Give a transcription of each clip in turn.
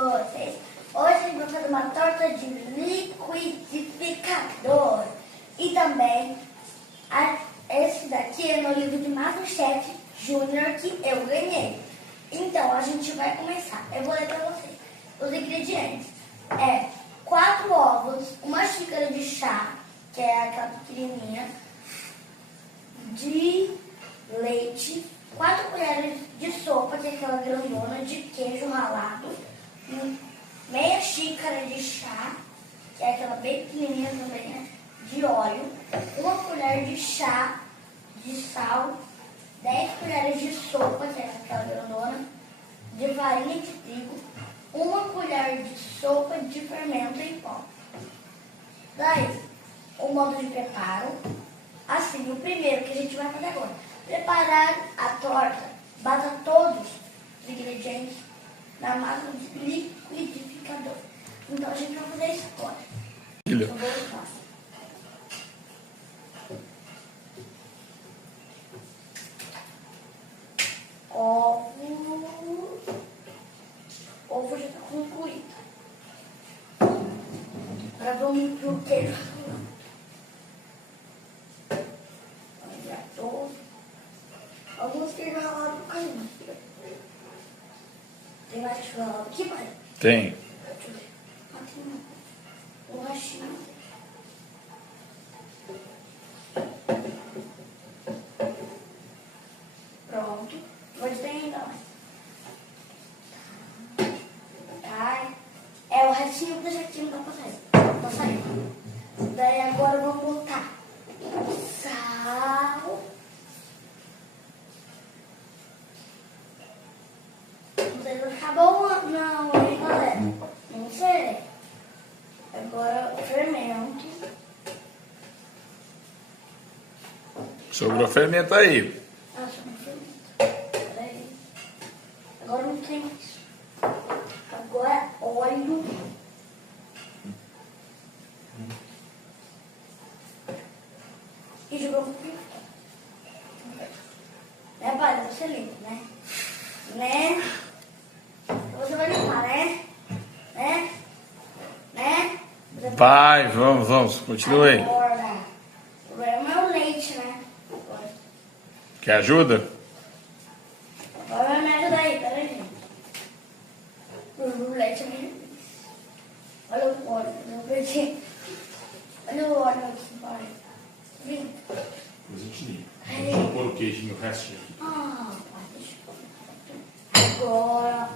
vocês. Hoje a gente vai fazer uma torta de liquidificador. E também, esse daqui é no livro de MasterChef Júnior que eu ganhei. Então, a gente vai começar. Eu vou ler para vocês. Os ingredientes é 4 ovos, 1 xícara de chá, que é aquela pequenininha, de leite, 4 colheres de sopa, que é aquela grandona, de queijo ralado, meia xícara de chá, que é aquela bem pequenininha também, né, de óleo, 1 colher de chá de sal, 10 colheres de sopa, que é aquela grandona, de farinha de trigo, 1 colher de sopa de fermento em pó. Daí, o modo de preparo. Assim, o primeiro que a gente vai fazer agora. Preparar a torta. Bata todos os ingredientes na máquina de liquidificador. Então a gente vai fazer isso agora. Eu vou usar. Ovo já está concluído. Agora vamos pro queijo. Alguns queijos ralados por causa. Tem mais queijo ralado aqui, pai? Tem. Deixa eu ver. Aqui não. O rachinho. Pronto. Hoje tem ainda mais. Tá. É o restinho do jatinho da passarinho. Tá saindo. Daí agora vamos botar sal. Não sei se vai ficar bom não, hein, galera? Não sei. Agora o fermento. Sobrou fermento aí. Ah, sobrou fermento. Peraí. Agora não tem mais. Agora óleo. E jogou um pouquinho. Né, pai? Você limpa, né? Né? Você vai limpar, né? Né? Né? Vai, vamos, continue aí. Agora, o problema é o leite, né? Agora. Quer ajuda? Agora vai me ajudar aí, peraí, gente. O leite é meio difícil. Olha o óleo, eu perdi. Olha o óleo aqui, pai. Viu? Depois a gente limpa. Vamos pôr o queijinho, o restinho aqui. Ah, pai, deixa eu... Agora,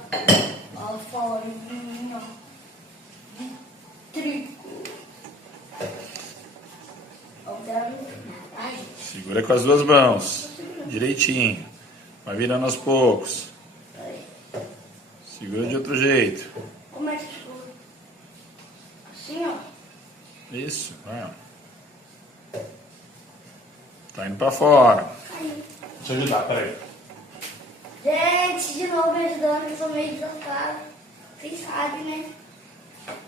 a farinha de trigo. Ai, Segura com as 2 mãos. Direitinho. Vai virando aos poucos. peraí. Segura de outro jeito. Como é que segura? Assim, ó. Isso, vai. Tá indo pra fora. Caiu. Deixa eu ajudar, peraí. Gente, de novo me ajudando, que eu sou meio desastrado. Vocês sabem, né?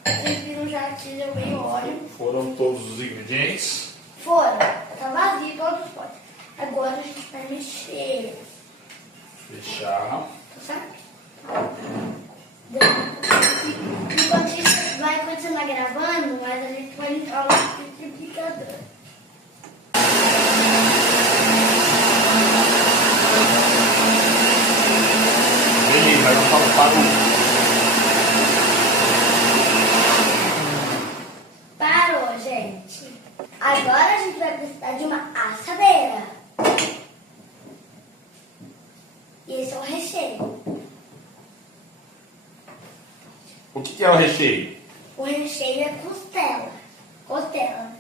Vocês viram já que eu bem óleo. Foram todos os ingredientes. Foram. Tá vazio todos os potes. Agora a gente vai mexer. Fechar. Tá certo? Enquanto isso vai continuar gravando, mas a gente vai entrar no liquidificador. Beleza, vai botar o barulho. Parou, gente. Agora a gente vai precisar de uma assadeira. E esse é o recheio. O que é o recheio? O recheio é costela. Costela, né?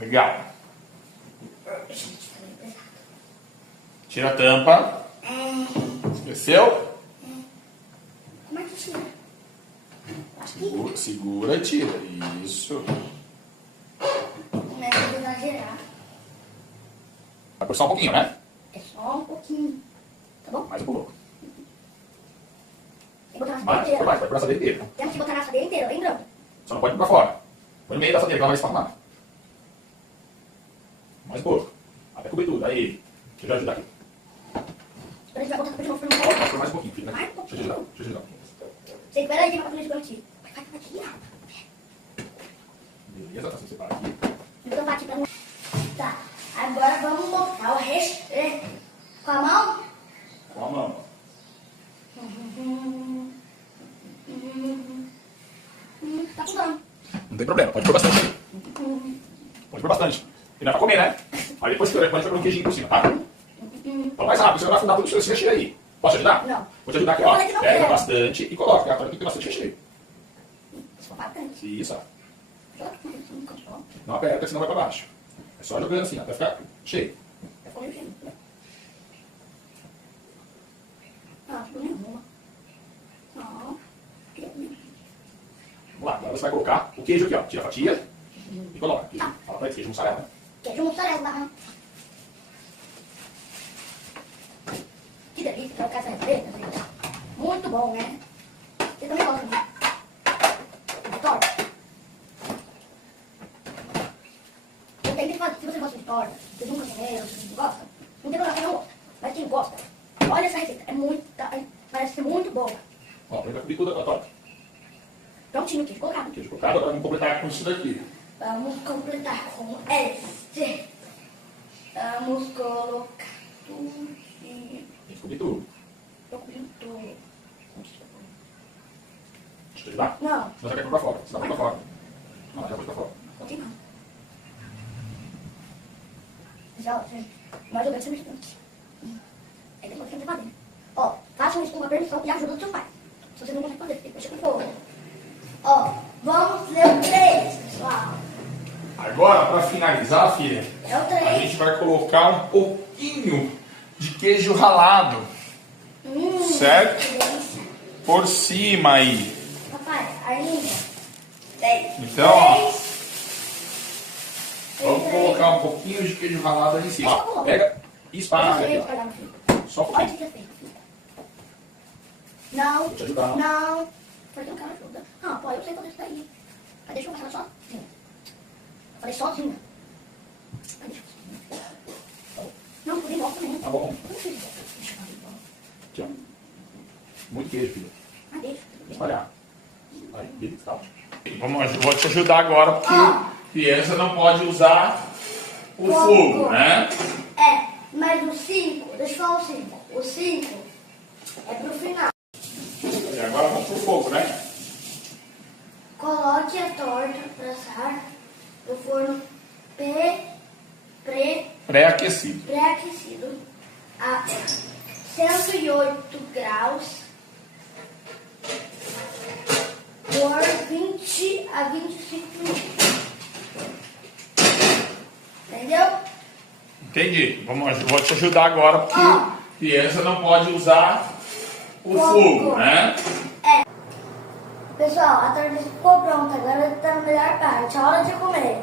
Legal. Gente, tá meio pesado. Tira a tampa. Esqueceu? Como é que tira? Acho que Segura e tira. Isso. começa a exagerar. Vai por só um pouquinho, né? É só um pouquinho. Tá bom? Mais um pouco. Tem que botar na Mais, assadeira vai inteira. por essa inteira. Temos que botar na assadeira inteira, lembrando. Só não pode ir pra fora. Põe no meio da assadeira, que ela vai espalmar. Mais um pouco. Até cobrir tudo. Aí. Deixa eu ajudar aqui. A gente vai botar de novo por um Vai por mais um pouquinho, filho. Mais um Deixa eu ajudar. Você que vai Peraí, tem uma coisa pra ti. Vai tirar. Beleza, tá, você separa aqui. Então bate pra mim. Tá, agora vamos montar o recheio. Com a mão? Com a mão. Tá tudo. Não tem problema, pode pôr bastante aí. Pode pôr bastante. E não é pra comer, né? Aí depois que pode pôr um queijinho por cima, tá? Fala mais rápido, você vai afundar tudo esse recheio aí. Posso te ajudar? Não. Vou te ajudar aqui, ó. Pega bastante e coloca. Agora tem que ter bastante recheio. Isso foi bastante. Isso, ó. Não aperta, senão vai pra baixo. É só jogando assim, até ficar cheio. Eu vou mexendo. Ah, ficou nenhuma. Não. Vamos lá, agora você vai colocar o queijo aqui, ó. Tira a fatia e coloca. Queijo. Fala pra ele, queijo mussarela. Queijo mussarela. Que delícia, pra ficar essa receita, gente. Muito bom, né? Você também gosta de torta? Eu tenho que fazer, se você gosta de torta, vocês nunca comeram, se não gostam, não tem problema, quem não gosta. Mas quem gosta, olha essa receita, parece ser muito boa. Ó, ele vai cobrir tudo a torta. Prontinho, queijo colocado. Queijo colocado, agora vamos completar com isso daqui. Vamos completar com este. Vamos colocar tudo. Tem que cobrir tudo. Eu cobri tudo. Deixa eu te ajudar? Não, Você quer pôr pra fora. Você vai pôr pra fora. Não, já pôr pra fora. continua. Já, gente, mais ou menos você me explica. Aí depois você vai fazer. Ó, façam isso com uma permissão e ajuda o seu pai. Se você não consegue fazer, deixa com fogo. Ó, vamos ler o 3, pessoal. Agora, para finalizar, filha, É o a 3. gente vai colocar um pouquinho de queijo ralado, certo? Que delícia. Por cima aí. Papai, ainda. 10. Então, ó, vamos colocar um pouquinho de queijo ralado ali em cima. Ó, pega e espalha aqui, ó. Só um Olha o pouquinho. que você fez. Não, Vou te ajudar. não. Porque eu quero ajuda. Ah, pô, eu sei fazer isso daí. Mas deixa eu passar sozinha. Eu falei sozinha. Mas deixa eu... Não, por igual também. Tá bom. Eu não fiz igual. Deixa eu fazer igual. Aqui, ó. Muito queijo, filha. Ah, deixa. Espalhar. Aí, beleza, tá. Vou te ajudar agora, porque criança não pode usar o fogo, né? É, mas o 5, deixa eu falar o 5. O 5 é pro final. E agora vamos pro fogo, né? Coloque a torta para assar no forno Pré-aquecido. pré-aquecido a 108 graus por 20 a 25 minutos. Entendeu? Entendi. Vou te ajudar agora, porque criança não pode usar o fogo, né? Pessoal, a torta ficou pronta, agora está na melhor parte, a hora de comer.